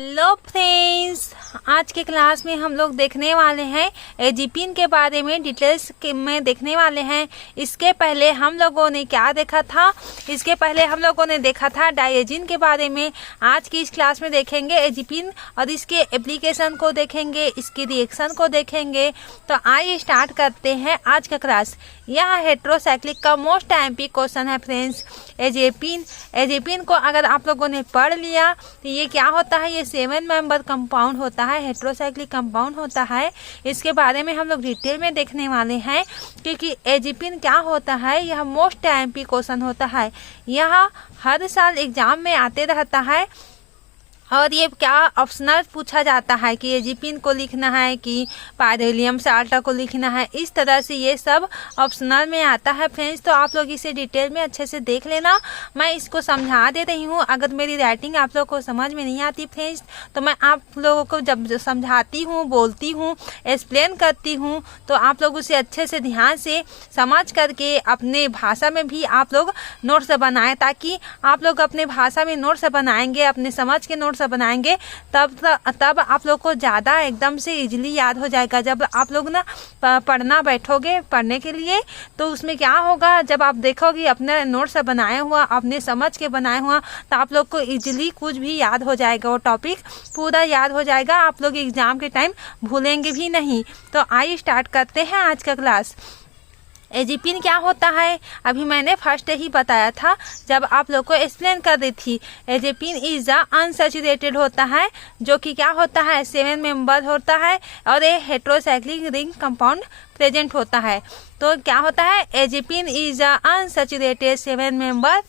Hello friends, आज के class में हम लोग देखने वाले हैं एजिपिन के बारे में डिटेल्स में देखने वाले हैं। इसके पहले हम लोगों ने क्या देखा था? इसके पहले हम लोगों ने देखा था डायजीन के बारे में। आज की इस क्लास में देखेंगे एजिपिन और इसके एप्लीकेशन को देखेंगे, इसकी रिएक्शन को देखेंगे। तो आइए स्टार्ट करते हैं आज का क्लास। यह हेट्रोसाइक्लिक का मोस्ट एमपी क्वेश्चन है फ्रेंड्स। एजिपिन को अगर आप लोगों ने पढ़ लिया तो ये क्या होता है? ये 7 मेंबर कंपाउंड होता है, हेट्रोसाइक्लिक कंपाउंड होता है। इसके बारे में हम लोग डिटेल में देखने वाले हैं क्योंकि एजिपिन क्या होता है, यह मोस्ट एमपी क्वेश्चन होता है। यह हर साल एग्जाम में आते रहता है और ये क्या ऑप्शनल पूछा जाता है कि एजिपिन को लिखना है कि पाइरेलियम साल्टा को लिखना है। इस तरह से ये सब ऑप्शनल में आता है फ्रेंड्स। तो आप लोग इसे डिटेल में अच्छे से देख लेना। मैं इसको समझा दे रही हूँ। अगर मेरी राइटिंग आप लोग को समझ में नहीं आती फ्रेंड्स तो मैं आप लोगों को जब समझाती हूँ, बोलती हूँ, एक्सप्लेन करती हूँ तो आप लोग उसे अच्छे से ध्यान से समझ करके अपने भाषा में भी आप लोग नोट्स बनाएं, ताकि आप लोग अपने भाषा में नोट्स बनाएंगे, अपने समझ के नोट्स बनाएंगे तब आप लोग को ज़्यादा एकदम से इजीली याद हो जाएगा। जब आप लोग ना पढ़ना बैठोगे पढ़ने के लिए तो उसमें क्या होगा, जब आप देखोगे अपने नोट्स बनाया हुआ, अपने समझ के बनाया हुआ, तो आप लोग को इजीली कुछ भी याद हो जाएगा। वो टॉपिक पूरा याद हो जाएगा, आप लोग एग्जाम के टाइम भूलेंगे भी नहीं। तो आइए स्टार्ट करते हैं आज का क्लास। एजिपिन क्या होता है? अभी मैंने फर्स्ट ही बताया था जब आप लोग को एक्सप्लेन कर दी थी। एजिपिन इज अनसैचुरेटेड होता है, जो कि क्या होता है, 7 मेंबर होता है और ये हेट्रोसाइक्लिक रिंग कंपाउंड प्रेजेंट होता है। तो क्या होता है? Azepine is unsaturated 7 member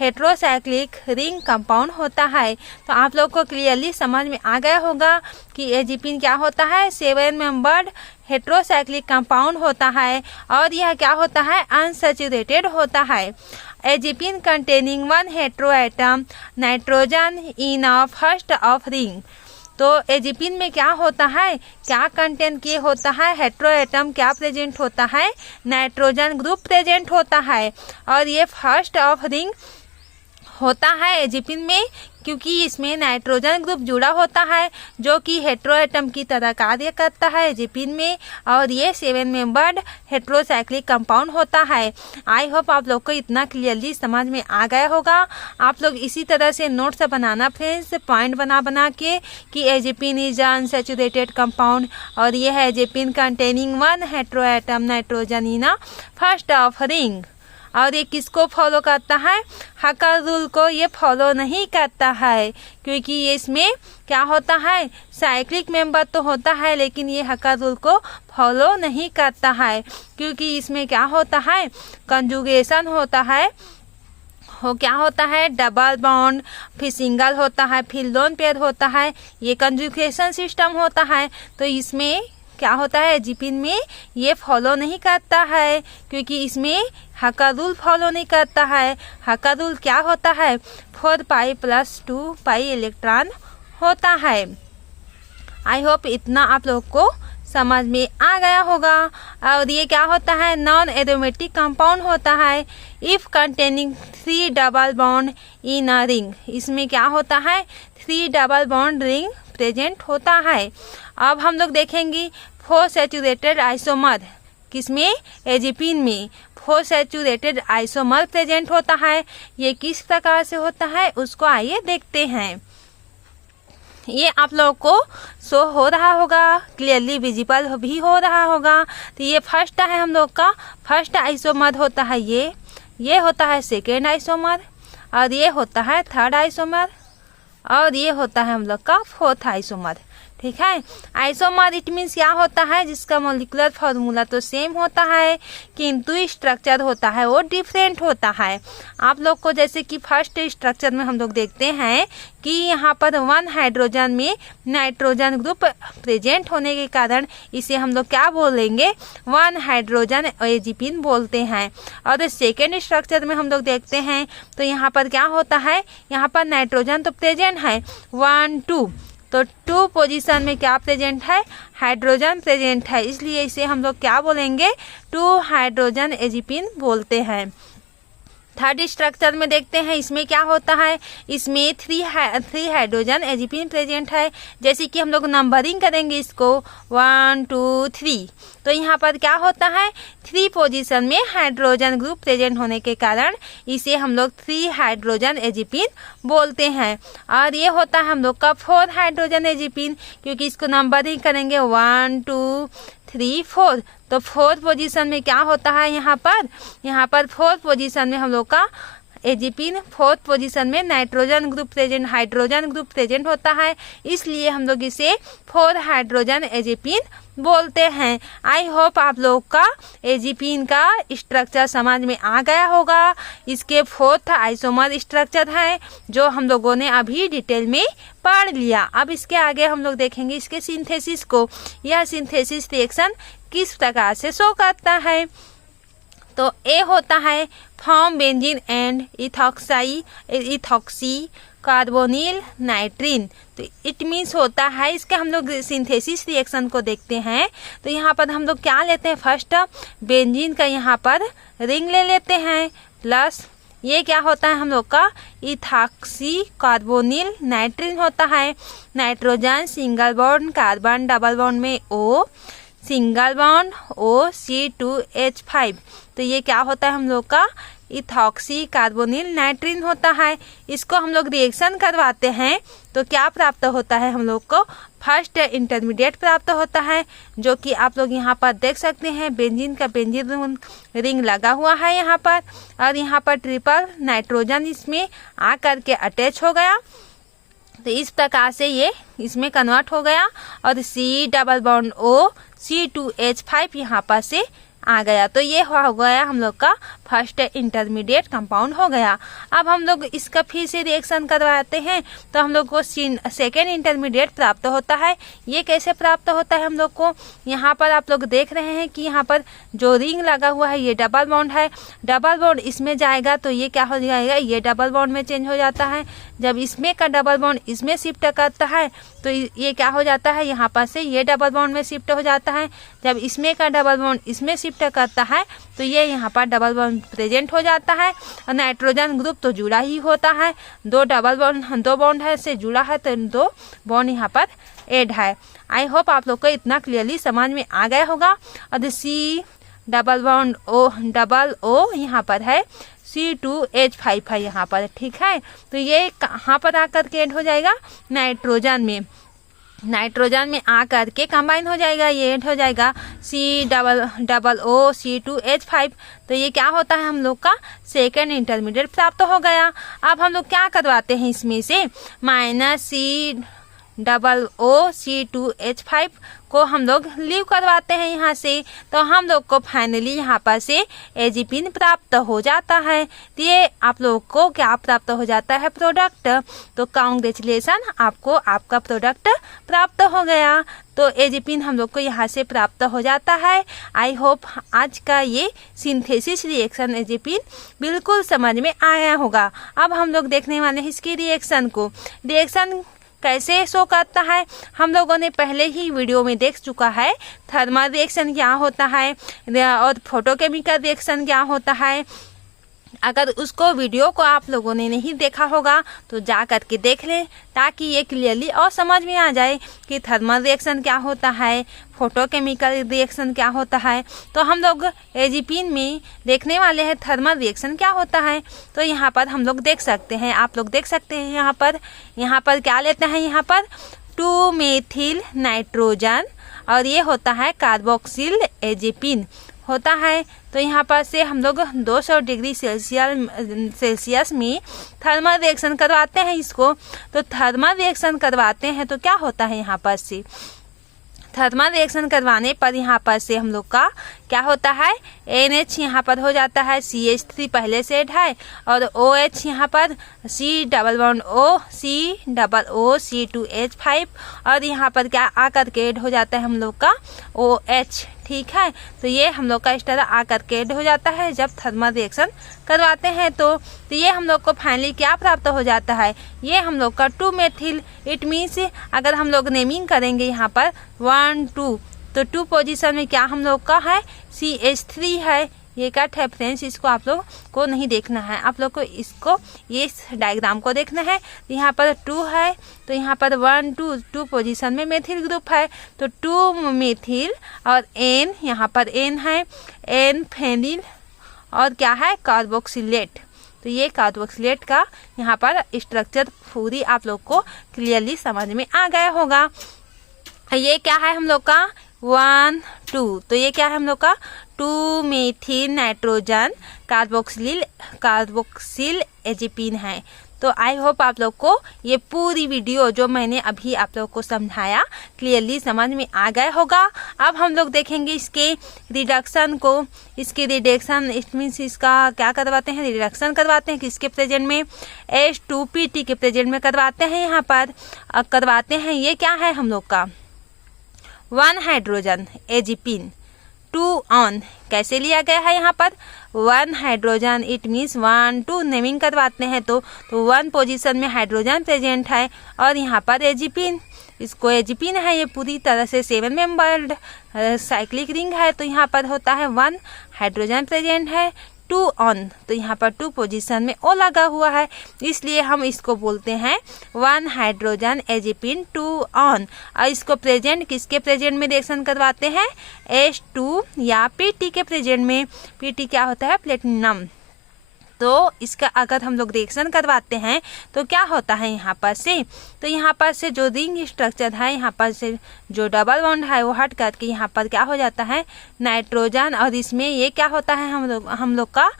heterocyclic ring compound होता है। तो आप लोग को क्लियरली समझ में आ गया होगा कि एजिपिन क्या होता है, 7 मेंबर्ड हेट्रोसाइक्लिक कंपाउंड होता है और यह क्या होता है, अनसैचुरेटेड होता है। Azepine containing 1 hetero atom nitrogen in a first of ring. तो एजिपिन में क्या होता है, क्या कंटेंट किए होता है, हेट्रो एटम क्या प्रेजेंट होता है, नाइट्रोजन ग्रुप प्रेजेंट होता है और ये फर्स्ट ऑफ रिंग होता है एजिपिन में, क्योंकि इसमें नाइट्रोजन ग्रुप जुड़ा होता है जो कि हेट्रो एटम की तरह कार्य करता है एजिपिन में, और ये 7 मेंबर्ड हेट्रोसाइक्लिक कंपाउंड होता है। आई होप आप लोग को इतना क्लियरली समझ में आ गया होगा। आप लोग इसी तरह से नोट्स बनाना फ्रेंड्स, पॉइंट बना के कि एजिपिन इज अनसैचुरेटेड कंपाउंड और ये है azepine containing 1 hetero atom nitrogen in a first of ring. और ये किसको फॉलो करता है? हकर रूल को ये फॉलो नहीं करता है, क्योंकि ये इसमें क्या होता है, साइक्लिक मेंबर तो होता है लेकिन ये हकर रूल को फॉलो नहीं करता है, क्योंकि इसमें क्या होता है, कंजुगेशन होता है। क्या होता है, डबल बॉन्ड, फिर सिंगल होता है, फिर लोन पेयर होता है। ये कंजुगेशन सिस्टम होता है। तो इसमें क्या होता है, एजिपिन में ये फॉलो नहीं करता है, क्योंकि इसमें हकर रूल फॉलो नहीं करता है। हकर रूल क्या होता है, 4 पाई प्लस 2 पाई इलेक्ट्रॉन होता है। आई होप इतना आप लोग को समझ में आ गया होगा। और ये क्या होता है, नॉन एरोमेटिक कंपाउंड होता है if containing 3 double bond in a ring. इसमें क्या होता है, 3 डबल बॉन्ड रिंग प्रेजेंट होता है। अब हम लोग देखेंगे 4 सैचुरेटेड आइसोमर, किसमें, एजिपिन में 4 सैचुरेटेड आइसोमर प्रेजेंट होता है। ये किस प्रकार से होता है उसको आइए देखते हैं। ये आप लोगों को शो हो रहा होगा, क्लियरली विजिबल भी हो रहा होगा। तो ये फर्स्ट है हम लोग का, फर्स्ट आइसोमर होता है ये होता है सेकेंड आइसोमर और ये होता है थर्ड आइसोमर और ये होता है हम लोग का 4th आइसोमर। ठीक है, आइसोमर इट मीन्स क्या होता है, जिसका मोलिकुलर फॉर्मूला तो सेम होता है किंतु स्ट्रक्चर होता है वो डिफरेंट होता है। आप लोग को जैसे कि फर्स्ट स्ट्रक्चर में हम लोग देखते हैं कि यहाँ पर 1 हाइड्रोजन में नाइट्रोजन ग्रुप प्रेजेंट होने के कारण इसे हम लोग क्या बोलेंगे, 1 हाइड्रोजन एजिपिन बोलते हैं। और सेकेंड स्ट्रक्चर में हम लोग देखते हैं तो यहाँ पर क्या होता है, यहाँ पर नाइट्रोजन तो प्रेजेंट है 1 2, तो 2 पोजीशन में क्या प्रेजेंट है, हाइड्रोजन प्रेजेंट है, इसलिए इसे हम लोग क्या बोलेंगे, 2 हाइड्रोजन एजिपिन बोलते हैं। थर्ड स्ट्रक्चर में देखते हैं इसमें क्या होता है। इसमें थ्री हाइड्रोजन एजीपीन प्रेजेंट है। जैसे कि हम लोग नंबरिंग करेंगे इसको 1 2 3, तो यहाँ पर क्या होता है 3 पोजीशन में हाइड्रोजन ग्रुप प्रेजेंट होने के कारण इसे हम लोग 3 हाइड्रोजन एजीपीन बोलते हैं। और ये होता है हम लोग का 4 हाइड्रोजन एजीपीन, क्योंकि इसको नंबरिंग करेंगे 1 2 3 4, तो 4th पोजीशन में क्या होता है यहाँ पर 4th पोजीशन में हम लोग का एजीपीन, 4th पोजीशन में nitrogen group present, hydrogen group present होता है, इसलिए हम लोग इसे 4 हाइड्रोजन एजीपीन बोलते हैं। आई होप आप लोग का एजीपीन का स्ट्रक्चर समझ में आ गया होगा। इसके 4th आइसोमर स्ट्रक्चर है जो हम लोगों ने अभी डिटेल में पढ़ लिया। अब इसके आगे हम लोग देखेंगे इसके सिंथेसिस को। यह सिंथेसिस रिएक्शन किस प्रकार से शो करता है। तो ए होता है form benzene and ethoxy carbonyl नाइट्रीन, तो इट मीन्स होता है इसके हम लोग सिंथेसिस रिएक्शन को देखते हैं। तो यहाँ पर हम लोग क्या लेते हैं, फर्स्ट बेंजीन का यहाँ पर रिंग ले लेते हैं, प्लस ये क्या होता है हम लोग का इथॉक्सी कार्बोनिल नाइट्रीन होता है। Nitrogen single bond, carbon double bond में O, single bond O, C2H5, तो ये क्या होता है हम लोग का इथॉक्सी कार्बोनिल नाइट्रीन होता है। इसको हम लोग रिएक्शन करवाते हैं तो क्या प्राप्त होता है हम लोग को, फर्स्ट इंटरमीडिएट प्राप्त होता है, जो कि आप लोग यहाँ पर देख सकते हैं बेंजीन का बेंजीन रिंग लगा हुआ है यहाँ पर, और यहाँ पर ट्रिपल नाइट्रोजन इसमें आ करके अटैच हो गया, तो इस प्रकार से ये इसमें कन्वर्ट हो गया, और C double bond O C2H5 यहाँ पर से आ गया, तो ये हो गया हम लोग का फर्स्ट इंटरमीडिएट कंपाउंड हो गया। अब हम लोग इसका फिर से रिएक्शन करवाते हैं तो हम लोग को सेकेंड इंटरमीडिएट प्राप्त होता है। ये कैसे प्राप्त होता है हम लोग को, यहाँ पर आप लोग देख रहे हैं कि यहाँ पर जो रिंग लगा हुआ है ये डबल बॉन्ड है, डबल बॉन्ड इसमें जाएगा तो ये क्या हो जाएगा, ये डबल बॉन्ड में चेंज हो जाता है। जब इसमें का डबल बॉन्ड इसमें शिफ्ट करता है तो ये क्या हो जाता है, यहाँ पर से ये डबल बॉन्ड में शिफ्ट हो जाता है। जब इसमें का डबल बॉन्ड इसमें शिफ्ट करता है तो ये यहाँ पर डबल बॉन्ड प्रेजेंट हो जाता है, और नाइट्रोजन ग्रुप तो जुड़ा ही होता है, दो बॉन्ड है से जुड़ा है, तो 2 बॉन्ड यहाँ पर ऐड है। आई होप आप लोग को इतना क्लियरली समझ में आ गया होगा। और C डबल बॉन्ड O यहाँ पर है, C2H5 है यहाँ पर, ठीक है। तो ये कहाँ पर आकर के ऐड हो जाएगा, नाइट्रोजन में आ करके कंबाइन हो जाएगा, ये ऐड हो जाएगा C डबल O C2H5, तो ये क्या होता है हम लोग का सेकेंड इंटरमीडिएट प्राप्त हो गया। अब हम लोग क्या करवाते हैं इसमें से -C डबल O C2H5 को हम लोग लीव करवाते हैं यहाँ से, तो हम लोग को फाइनली यहाँ पर से एजीपीन प्राप्त हो जाता है। तो ये आप लोग को क्या प्राप्त हो जाता है, प्रोडक्ट। तो कांग्रेचुलेसन, आपको आपका प्रोडक्ट प्राप्त हो गया। तो एजीपीन हम लोग को यहाँ से प्राप्त हो जाता है। आई होप आज का ये सिंथेसिस रिएक्शन एजीपीन बिल्कुल समझ में आया होगा। अब हम लोग देखने वाले हैं इसकी रिएक्शन को। रिएक्शन कैसे शो करता है हम लोगों ने पहले ही वीडियो में देख चुका है। थर्मल रिएक्शन क्या होता है और फोटोकेमिकल रिएक्शन क्या होता है। अगर उसको वीडियो को आप लोगों ने नहीं देखा होगा तो जा कर के देख लें, ताकि ये क्लियरली और समझ में आ जाए कि थर्मल रिएक्शन क्या होता है, फोटोकेमिकल रिएक्शन क्या होता है। तो हम लोग एजीपीन में देखने वाले हैं थर्मल रिएक्शन क्या होता है। तो यहाँ पर हम लोग देख सकते हैं, आप लोग देख सकते हैं यहाँ पर क्या लेते हैं, यहाँ पर 2 मेथिल नाइट्रोजन और ये होता है कार्बोक्सिल एजीपीन होता है। तो यहाँ पर से हम लोग 200 डिग्री सेल्सियस में थर्मल रिएक्शन करवाते हैं इसको। तो थर्मल रिएक्शन करवाते हैं तो क्या होता है, यहाँ पर से थर्मल रिएक्शन करवाने पर यहाँ पर से हम लोग का क्या होता है, NH यहाँ पर हो जाता है, CH3 पहले से ऐड है, और OH यहाँ पर C double bond O C double O C2H5, और यहाँ पर क्या आकर के ऐड हो जाता है हम लोग का OH, ठीक है। तो ये हम लोग का इस तरह आकर के ऐड हो जाता है जब थर्मल रिएक्शन करवाते हैं। तो ये हम लोग को फाइनली क्या प्राप्त हो जाता है, ये हम लोग का 2 मेथिल। इट मीन्स अगर हम लोग नेमिंग करेंगे यहाँ पर 1 2, तो 2 पोजीशन में क्या हम लोग का है, CH3 है, ये कट है फ्रेंड्स, इसको आप लोग को नहीं देखना है, आप लोग को इसको ये डायग्राम को देखना है। यहाँ पर 2 है तो यहाँ पर 1 2 पोजीशन में मेथिल ग्रुप है, तो 2 मेथिल और N, यहाँ पर N है, N फेनिल और क्या है कार्बोक्सिलेट। तो ये कार्बोक्सिलेट का यहाँ पर स्ट्रक्चर पूरी आप लोग को क्लियरली समझ में आ गया होगा। ये क्या है हम लोग का 1 2, तो ये क्या है हम लोग का 2 मेथिल नाइट्रोजन कार्बोक्सिल एजिपिन है। तो आई होप आप लोग को ये पूरी वीडियो जो मैंने अभी आप लोग को समझाया क्लियरली समझ में आ गया होगा। अब हम लोग देखेंगे इसके रिडक्शन को। इसके रिडक्शन इट मीन्स इसका क्या करवाते हैं, रिडक्शन करवाते हैं किसके प्रेजेंट में, H2PT के प्रेजेंट में करवाते हैं। यहाँ पर करवाते हैं, ये क्या है हम लोग का 1 हाइड्रोजन एजिपिन 2 ऑन कैसे लिया गया है, यहाँ पर 1 हाइड्रोजन इट मीन्स 1 2 नेमिंग करवाते हैं तो 1 पोजीशन में हाइड्रोजन प्रेजेंट है और यहाँ पर एजिपिन, इसको एजिपिन है, ये पूरी तरह से 7 मेंबर्ड साइक्लिक रिंग है। तो यहाँ पर होता है 1 हाइड्रोजन प्रेजेंट है 2 ऑन, तो यहाँ पर 2 पोजीशन में O लगा हुआ है, इसलिए हम इसको बोलते हैं 1 हाइड्रोजन एजिपिन 2 ऑन। और इसको प्रेजेंट किसके प्रेजेंट में रिएक्शन करवाते हैं, H2 या PT के प्रेजेंट में। PT क्या होता है प्लेटिनम। तो इसका अगर हम लोग रिएक्शन करवाते हैं तो क्या होता है यहाँ पर से, तो यहाँ पर से जो रिंग स्ट्रक्चर है, यहाँ पर से जो डबल बॉन्ड है वो हट करके यहाँ पर क्या हो जाता है नाइट्रोजन, और इसमें ये क्या होता है हम लोग का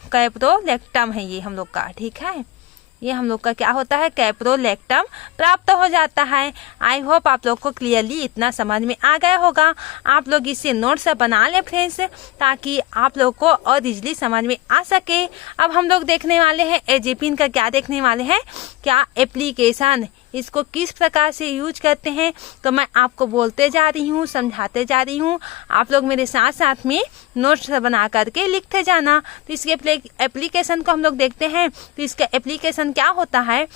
कैप्रोलेक्टम है ये हम लोग का, ठीक है, ये हम लोग का क्या होता है कैप्रोलेक्टम प्राप्त हो जाता है। आई होप आप लोग को क्लियरली इतना समझ में आ गया होगा। आप लोग इसे नोट्स बना लें फ्रेंड्स, ताकि आप लोग को और इजली समझ में आ सके। अब हम लोग देखने वाले हैं एजिपिन का, क्या देखने वाले हैं, क्या एप्लीकेशन, इसको किस प्रकार से यूज करते हैं, तो मैं आपको बोलते जा रही हूँ, समझाते जा रही हूँ, आप लोग मेरे साथ साथ में नोट्स बना करके लिखते जाना। तो इसके एप्लीकेशन को हम लोग देखते हैं। तो इसका एप्लीकेशन क्या होता है,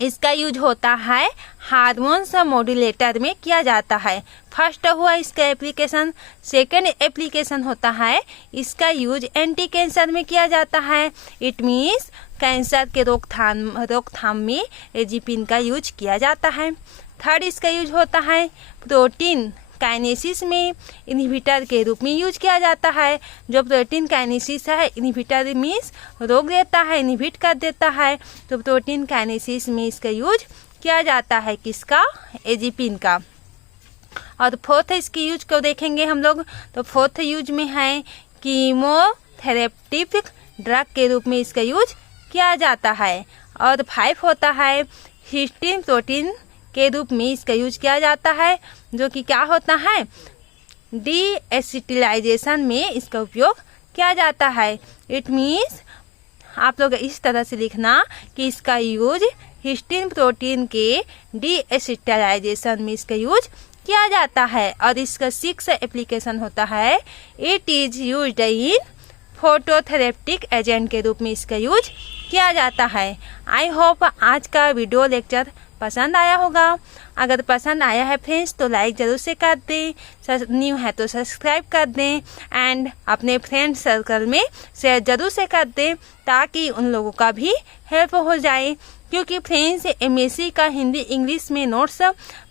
इसका यूज होता है हार्मोन्स मॉड्यूलेटर में किया जाता है, फर्स्ट हुआ इसका एप्लीकेशन। सेकंड एप्लीकेशन होता है इसका यूज एंटी कैंसर में किया जाता है, इट मीन्स कैंसर के रोकथाम में एजिपिन का यूज किया जाता है। थर्ड इसका यूज होता है प्रोटीन काइनेसिस में इनहिबिटर के रूप में यूज किया जाता है। जो प्रोटीन काइनेसिस है, इनहिबिटर मीन्स रोक देता है, इनहिबिट कर देता है, तो प्रोटीन काइनेसिस में इसका यूज किया जाता है किसका, एजिपिन का। और फोर्थ इसकी यूज को देखेंगे हम लोग, तो फोर्थ यूज में है कीमोथेरेप्टिक ड्रग के रूप में इसका यूज किया जाता है। और 5 होता है हिस्टीन प्रोटीन के रूप में इसका यूज किया जाता है, जो कि क्या होता है डीएसिटिलाइजेशन में इसका उपयोग किया जाता है। इट मीन्स आप लोग इस तरह से लिखना कि इसका यूज हिस्टीन प्रोटीन के डीएसिटिलाइजेशन में इसका यूज किया जाता है। और इसका 6 एप्लीकेशन होता है it is used in phototherapeutic agent के रूप में इसका यूज किया जाता है। आई होप आज का वीडियो लेक्चर पसंद आया होगा। अगर पसंद आया है फ्रेंड्स तो लाइक ज़रूर से कर दें, न्यू है तो सब्सक्राइब कर दें एंड अपने फ्रेंड सर्कल में शेयर ज़रूर से कर दें, ताकि उन लोगों का भी हेल्प हो जाए। क्योंकि फ्रेंड्स MSc का हिंदी इंग्लिश में नोट्स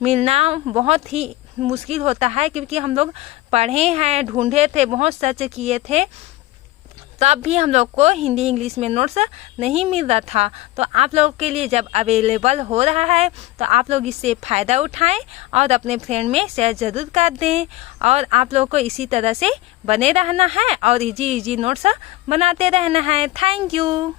मिलना बहुत ही मुश्किल होता है, क्योंकि हम लोग पढ़े हैं, ढूंढे थे, बहुत सर्च किए थे, तब भी हम लोग को हिंदी इंग्लिश में नोट्स नहीं मिल रहा था। तो आप लोगों के लिए जब अवेलेबल हो रहा है तो आप लोग इससे फ़ायदा उठाएं और अपने फ्रेंड में शेयर ज़रूर कर दें। और आप लोग को इसी तरह से बने रहना है और इजी नोट्स बनाते रहना है। Thank you.